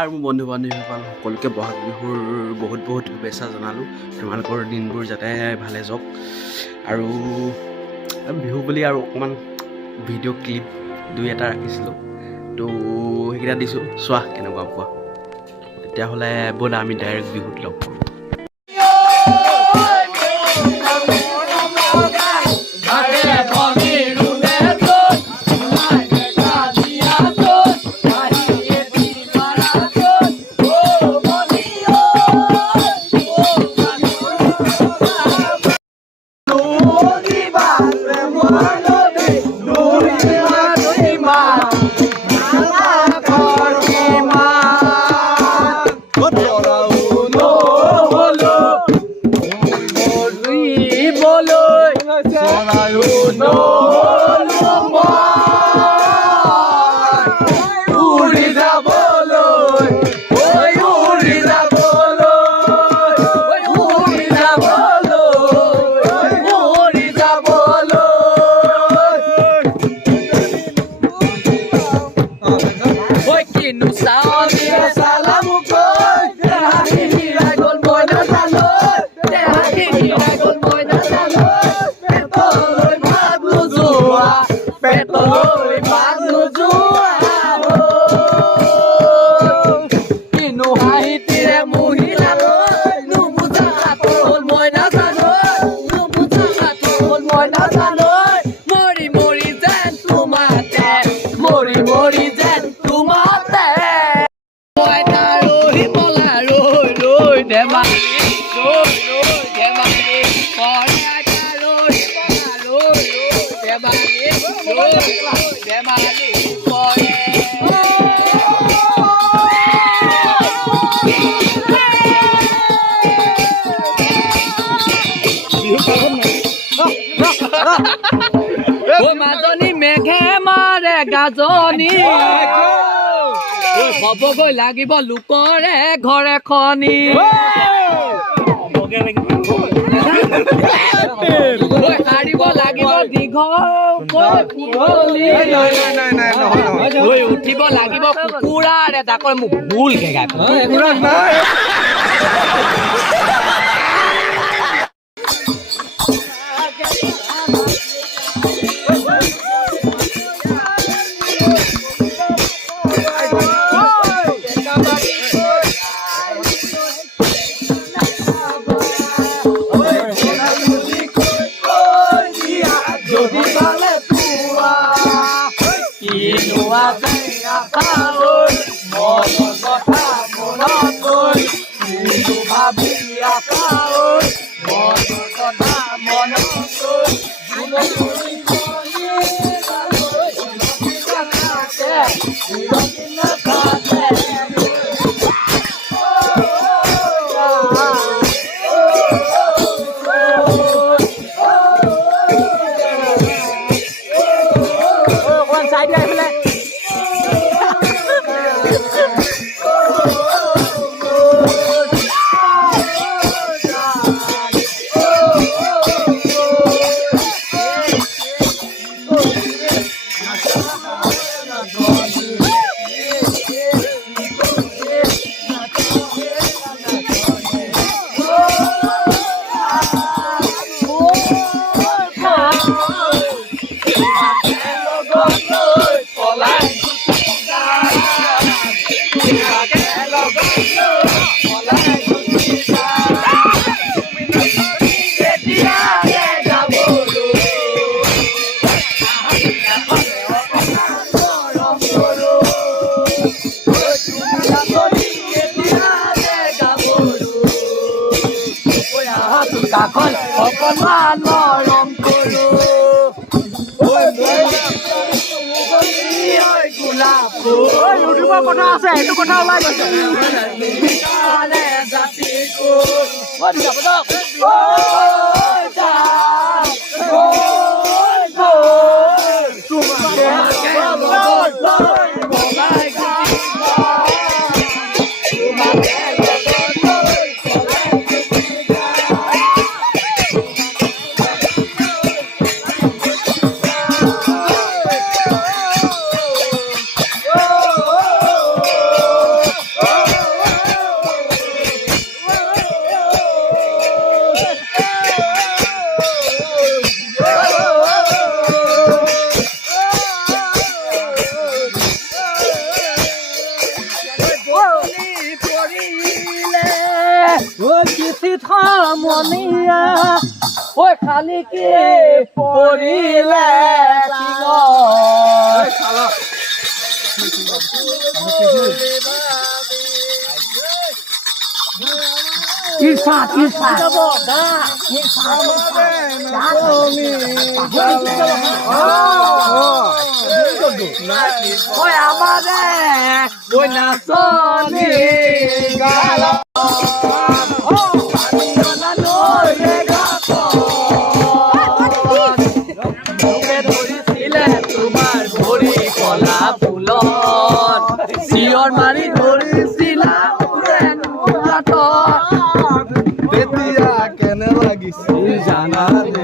আৰু মোৰ বন্ধু বান্ধৱীসকল সকলোকে বহাগ বিহুৰ বহুত বহুত শুভেচ্ছা জনালোঁ। তোমালোকৰ দিনবোৰ যাতে ভালে যাওক। আৰু বিহু বুলি আৰু অকণমান ভিডিঅ' ক্লিপ দুই এটা ৰাখিছিলোঁ, তো সেইকেইটা দিছোঁ, চোৱা কেনেকুৱা পোৱা। তেতিয়াহ'লে ব'লা আমি ডাইৰেক্ট বিহুত লগ পাওঁ। মাজনী মেঘে মাৰে গাজনী হবগৈ লাগিব লোকৰে ঘৰে খনি সাৰিব লাগিব দীঘল উঠিব লাগিব কুকুৰাৰে তাকৈ মোক ভুল খেগা অকণমান মৰম কৰো গোলাপ ইউটিউবৰ কথা আছে, এইটো কথা ওলাই গৈছে। পৰিলে ঐ চিঠি থমনিয়া ঐ খালি কি পৰিলে ঐ আমাৰে ঐ নাচনি গালা ধৰিছিলে তোমাৰ ভৰি কলা ফুলত চিঞৰ মাৰি ধৰিছিলা তেতিয়া কেনে লাগিছিল জানানে